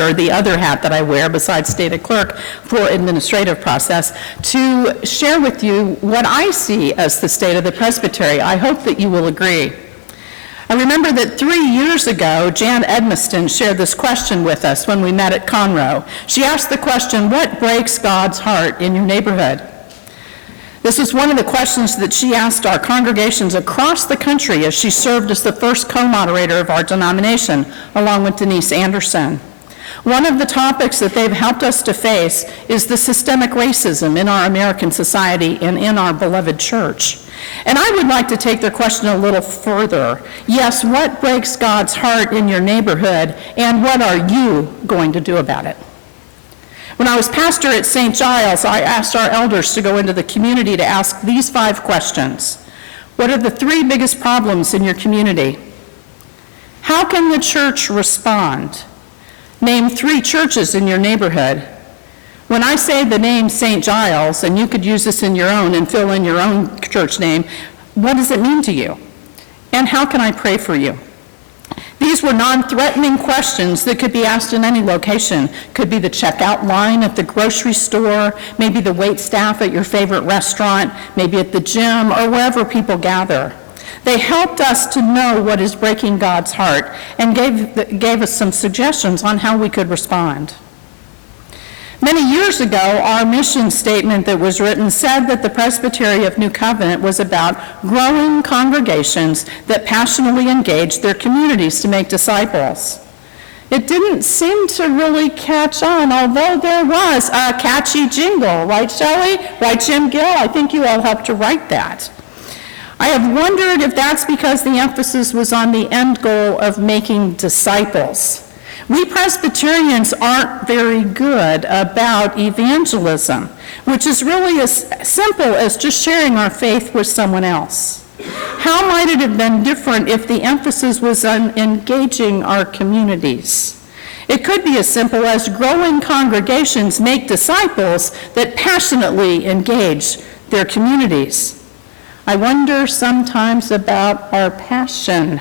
or the other hat that I wear besides stated clerk for administrative process, to share with you what I see as the state of the presbytery. I hope that you will agree. I remember that 3 years ago, Jan Edmiston shared this question with us when we met at Conroe. She asked the question, what breaks God's heart in your neighborhood? This was one of the questions that she asked our congregations across the country as she served as the first co-moderator of our denomination, along with Denise Anderson. One of the topics that they've helped us to face is the systemic racism in our American society and in our beloved church. And I would like to take their question a little further. Yes, what breaks God's heart in your neighborhood, and what are you going to do about it? When I was pastor at St. Giles, I asked our elders to go into the community to ask these 5 questions. What are the 3 biggest problems in your community? How can the church respond? Name 3 churches in your neighborhood. When I say the name St. Giles, and you could use this in your own and fill in your own church name, what does it mean to you? And how can I pray for you? These were non-threatening questions that could be asked in any location. Could be the checkout line at the grocery store, maybe the wait staff at your favorite restaurant, maybe at the gym, or wherever people gather. They helped us to know what is breaking God's heart and gave us some suggestions on how we could respond. Many years ago, our mission statement that was written said that the Presbytery of New Covenant was about growing congregations that passionately engaged their communities to make disciples. It didn't seem to really catch on, although there was a catchy jingle, right, Shelley? Right, Jim Gill? I think you all helped to write that. I have wondered if that's because the emphasis was on the end goal of making disciples. We Presbyterians aren't very good about evangelism, which is really as simple as just sharing our faith with someone else. How might it have been different if the emphasis was on engaging our communities? It could be as simple as growing congregations make disciples that passionately engage their communities. I wonder sometimes about our passion.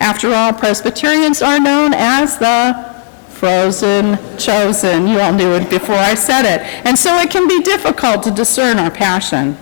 After all, Presbyterians are known as the frozen chosen. You all knew it before I said it. And so it can be difficult to discern our passion.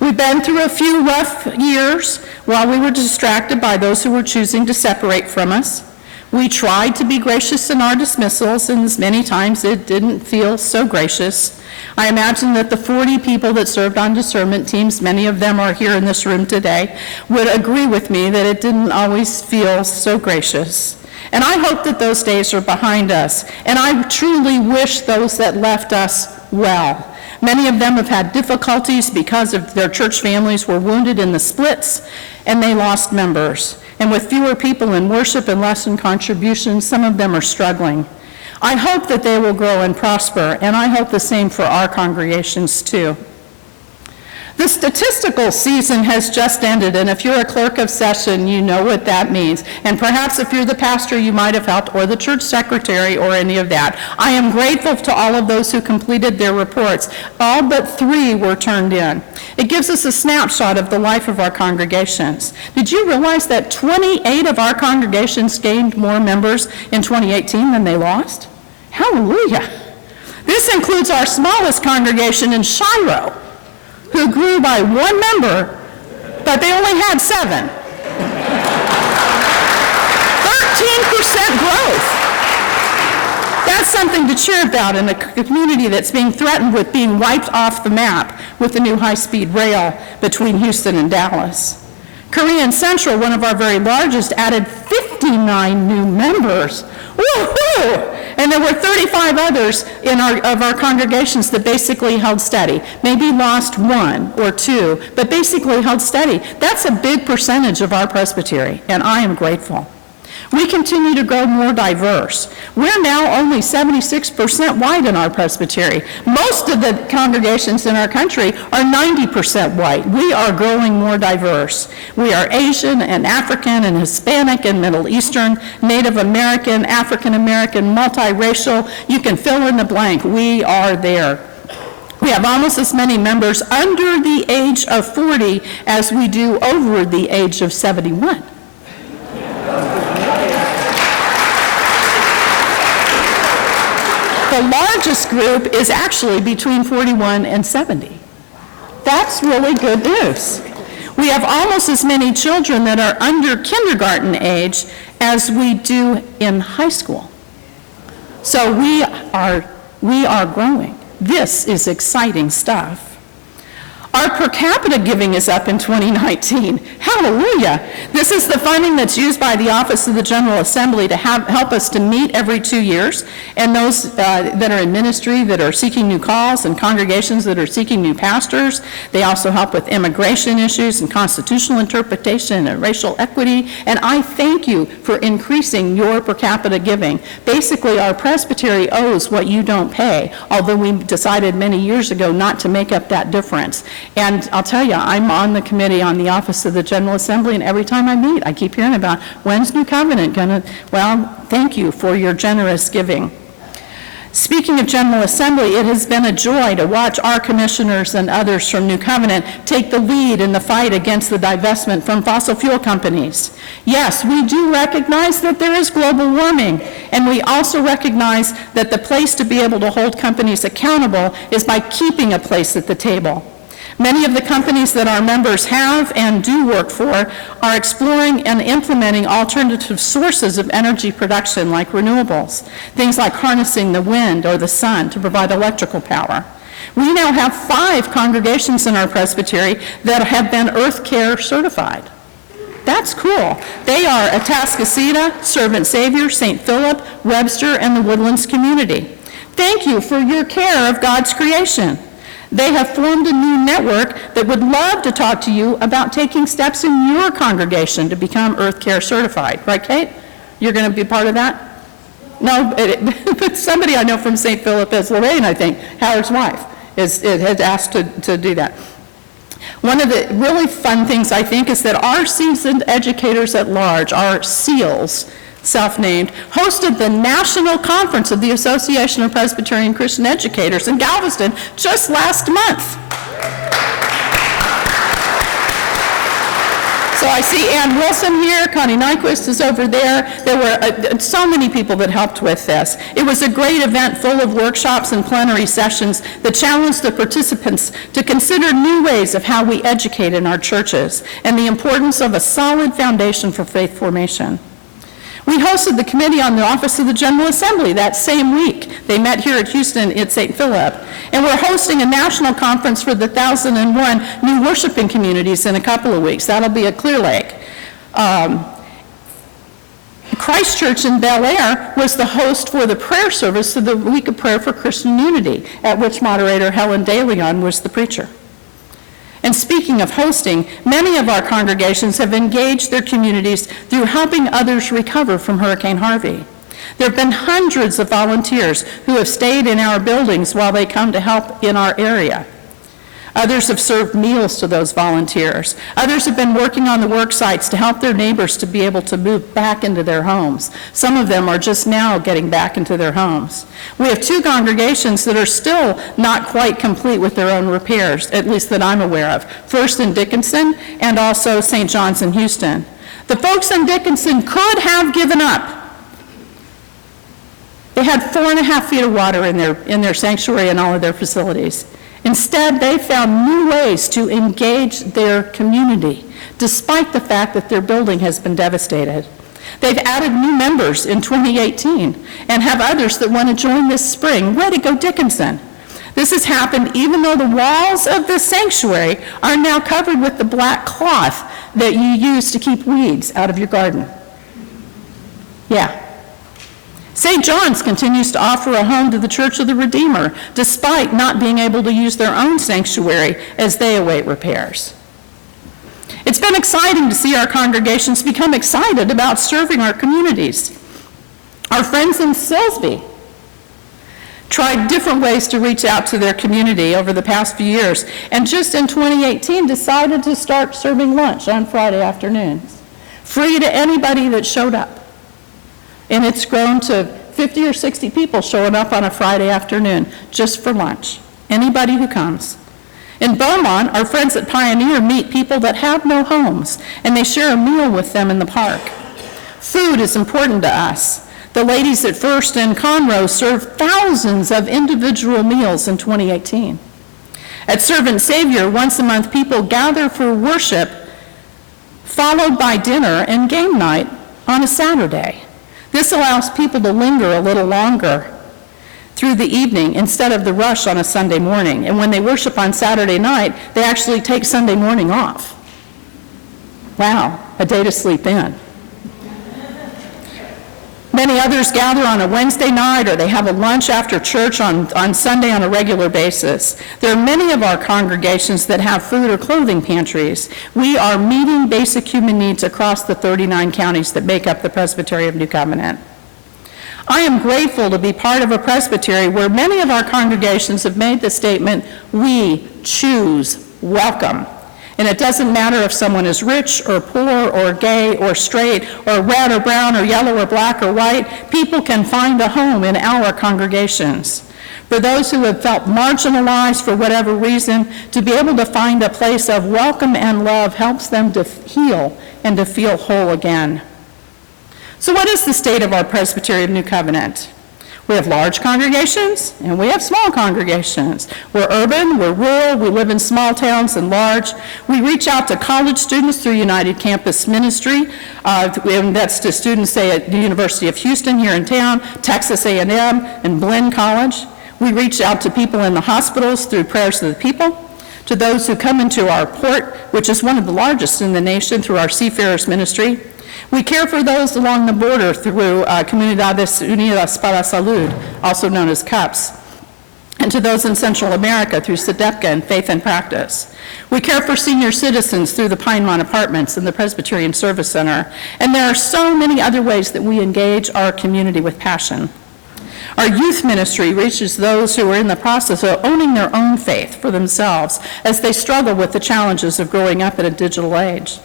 We've been through a few rough years while we were distracted by those who were choosing to separate from us. We tried to be gracious in our dismissals, and as many times it didn't feel so gracious. I imagine that the 40 people that served on discernment teams, many of them are here in this room today, would agree with me that it didn't always feel so gracious. And I hope that those days are behind us, and I truly wish those that left us well. Many of them have had difficulties because of their church families were wounded in the splits, and they lost members. And with fewer people in worship and less in contributions, some of them are struggling. I hope that they will grow and prosper, and I hope the same for our congregations too. The statistical season has just ended, and if you're a clerk of session, you know what that means. And perhaps if you're the pastor, you might have helped, or the church secretary, or any of that. I am grateful to all of those who completed their reports. All but 3 were turned in. It gives us a snapshot of the life of our congregations. Did you realize that 28 of our congregations gained more members in 2018 than they lost? Hallelujah. This includes our smallest congregation in Shiro, who grew by 1 member, but they only had 7. 13% growth. That's something to cheer about in a community that's being threatened with being wiped off the map with the new high-speed rail between Houston and Dallas. Korean Central, one of our very largest, added 59 new members. Woo-hoo! And there were 35 others of our congregations that basically held steady. Maybe lost 1 or 2, but basically held steady. That's a big percentage of our presbytery, and I am grateful. We continue to grow more diverse. We're now only 76% white in our presbytery. Most of the congregations in our country are 90% white. We are growing more diverse. We are Asian and African and Hispanic and Middle Eastern, Native American, African American, multiracial. You can fill in the blank. We are there. We have almost as many members under the age of 40 as we do over the age of 71. the largest group is actually between 41 and 70. That's really good news. We have almost as many children that are under kindergarten age as we do in high school. So we are growing. This is exciting stuff. Our per capita giving is up in 2019. Hallelujah. This is the funding that's used by the Office of the General Assembly to help us to meet every 2 years, and those that are in ministry that are seeking new calls, and congregations that are seeking new pastors. They also help with immigration issues and constitutional interpretation and racial equity, and I thank you for increasing your per capita giving. Basically, our presbytery owes what you don't pay, although we decided many years ago not to make up that difference. And I'll tell you, I'm on the committee on the Office of the General Assembly, and every time I meet, I keep hearing about, when's New Covenant going to, well, thank you for your generous giving. Speaking of General Assembly, it has been a joy to watch our commissioners and others from New Covenant take the lead in the fight against the divestment from fossil fuel companies. Yes, we do recognize that there is global warming, and we also recognize that the place to be able to hold companies accountable is by keeping a place at the table. Many of the companies that our members have and do work for are exploring and implementing alternative sources of energy production like renewables, things like harnessing the wind or the sun to provide electrical power. We now have 5 congregations in our presbytery that have been Earth Care certified. That's cool. They are Atascocita, Servant Savior, St. Philip, Webster, and the Woodlands community. Thank you for your care of God's creation. They have formed a new network that would love to talk to you about taking steps in your congregation to become Earth Care certified. Right, Kate? You're going to be part of that? No, but somebody I know from St. Philip is Lorraine, I think, Howard's wife, has asked to do that. One of the really fun things, I think, is that our seasoned educators at large, our SEALs, self-named, hosted the National Conference of the Association of Presbyterian Christian Educators in Galveston just last month. So I see Ann Wilson here, Connie Nyquist is over there. There were so many people that helped with this. It was a great event full of workshops and plenary sessions that challenged the participants to consider new ways of how we educate in our churches and the importance of a solid foundation for faith formation. We hosted the Committee on the Office of the General Assembly that same week. They met here at Houston at St. Philip. And we're hosting a national conference for the 1,001 new worshiping communities in a couple of weeks. That'll be at Clear Lake. Christ Church in Bel Air was the host for the prayer service of the Week of Prayer for Christian Unity, at which moderator Helen DeLeon was the preacher. And speaking of hosting, many of our congregations have engaged their communities through helping others recover from Hurricane Harvey. There have been hundreds of volunteers who have stayed in our buildings while they come to help in our area. Others have served meals to those volunteers. Others have been working on the work sites to help their neighbors to be able to move back into their homes. Some of them are just now getting back into their homes. We have 2 congregations that are still not quite complete with their own repairs, at least that I'm aware of. First in Dickinson and also St. John's in Houston. The folks in Dickinson could have given up. They had 4.5 feet of water in their sanctuary and all of their facilities. Instead, they found new ways to engage their community, despite the fact that their building has been devastated. They've added new members in 2018 and have others that want to join this spring. Way to go, Dickinson. This has happened even though the walls of the sanctuary are now covered with the black cloth that you use to keep weeds out of your garden. Yeah. St. John's continues to offer a home to the Church of the Redeemer, despite not being able to use their own sanctuary as they await repairs. It's been exciting to see our congregations become excited about serving our communities. Our friends in Silsbee tried different ways to reach out to their community over the past few years, and just in 2018 decided to start serving lunch on Friday afternoons, free to anybody that showed up. And it's grown to 50 or 60 people showing up on a Friday afternoon just for lunch. Anybody who comes. In Beaumont, our friends at Pioneer meet people that have no homes, and they share a meal with them in the park. Food is important to us. The ladies at First and Conroe served thousands of individual meals in 2018. At Servant Savior, once a month, people gather for worship, followed by dinner and game night on a Saturday. This allows people to linger a little longer through the evening instead of the rush on a Sunday morning. And when they worship on Saturday night, they actually take Sunday morning off. Wow, a day to sleep in. Many others gather on a Wednesday night, or they have a lunch after church on Sunday on a regular basis. There are many of our congregations that have food or clothing pantries. We are meeting basic human needs across the 39 counties that make up the Presbytery of New Covenant. I am grateful to be part of a presbytery where many of our congregations have made the statement, "We choose welcome." And it doesn't matter if someone is rich or poor or gay or straight or red or brown or yellow or black or white, people can find a home in our congregations. For those who have felt marginalized for whatever reason, to be able to find a place of welcome and love helps them to heal and to feel whole again. So what is the state of our Presbytery of New Covenant? We have large congregations, and we have small congregations. We're urban, we're rural, we live in small towns and large. We reach out to college students through United Campus Ministry, and that's to students, say, at the University of Houston here in town, Texas A&M, and Blinn College. We reach out to people in the hospitals through Prayers of the People, to those who come into our port, which is one of the largest in the nation, through our Seafarers Ministry. We care for those along the border through Comunidades Unidas para Salud, also known as CUPS, and to those in Central America through SEDEPCA and Faith and Practice. We care for senior citizens through the Pinemont Apartments and the Presbyterian Service Center, and there are so many other ways that we engage our community with passion. Our youth ministry reaches those who are in the process of owning their own faith for themselves as they struggle with the challenges of growing up in a digital age.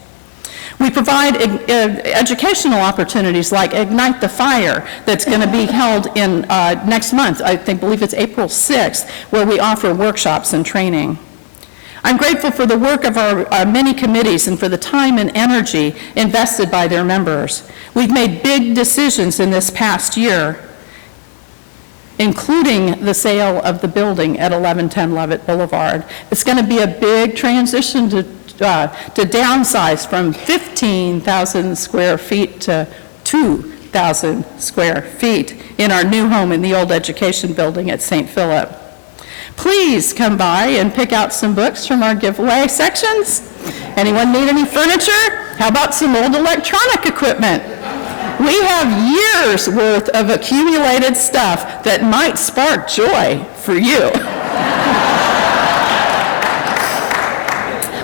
We provide educational opportunities like Ignite the Fire that's going to be held in next month, believe it's April 6th, where we offer workshops and training. I'm grateful for the work of our many committees and for the time and energy invested by their members. We've made big decisions in this past year, including the sale of the building at 1110 Leavitt Boulevard. It's going to be a big transition to downsize from 15,000 square feet to 2,000 square feet in our new home in the old education building at St. Philip. Please come by and pick out some books from our giveaway sections. Anyone need any furniture? How about some old electronic equipment? We have years worth of accumulated stuff that might spark joy for you.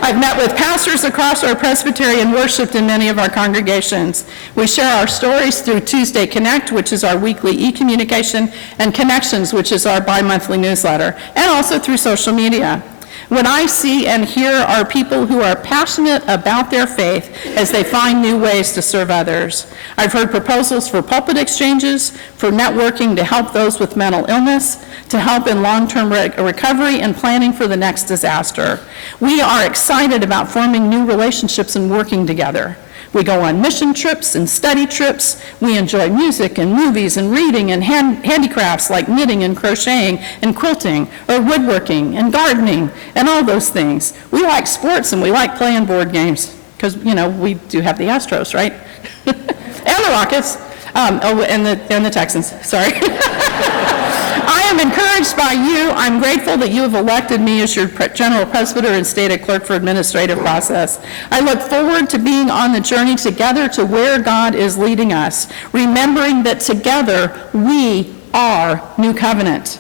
I've met with pastors across our presbytery and worshiped in many of our congregations. We share our stories through Tuesday Connect, which is our weekly e-communication, and Connections, which is our bi-monthly newsletter, and also through social media. What I see and hear are people who are passionate about their faith as they find new ways to serve others. I've heard proposals for pulpit exchanges, for networking to help those with mental illness, to help in long-term recovery and planning for the next disaster. We are excited about forming new relationships and working together. We go on mission trips and study trips. We enjoy music and movies and reading and handicrafts like knitting and crocheting and quilting or woodworking and gardening and all those things. We like sports and we like playing board games because, we do have the Astros, right? And the Rockets. And the Texans, sorry. I am encouraged by you. I'm grateful that you have elected me as your general presbyter and stated clerk for administrative process. I look forward to being on the journey together to where God is leading us, remembering that together we are New Covenant.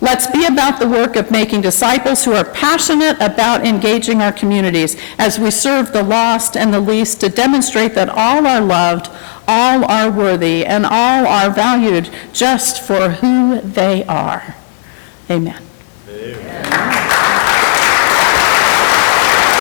Let's be about the work of making disciples who are passionate about engaging our communities as we serve the lost and the least to demonstrate that all are loved, all are worthy, and all are valued just for who they are. Amen. Amen.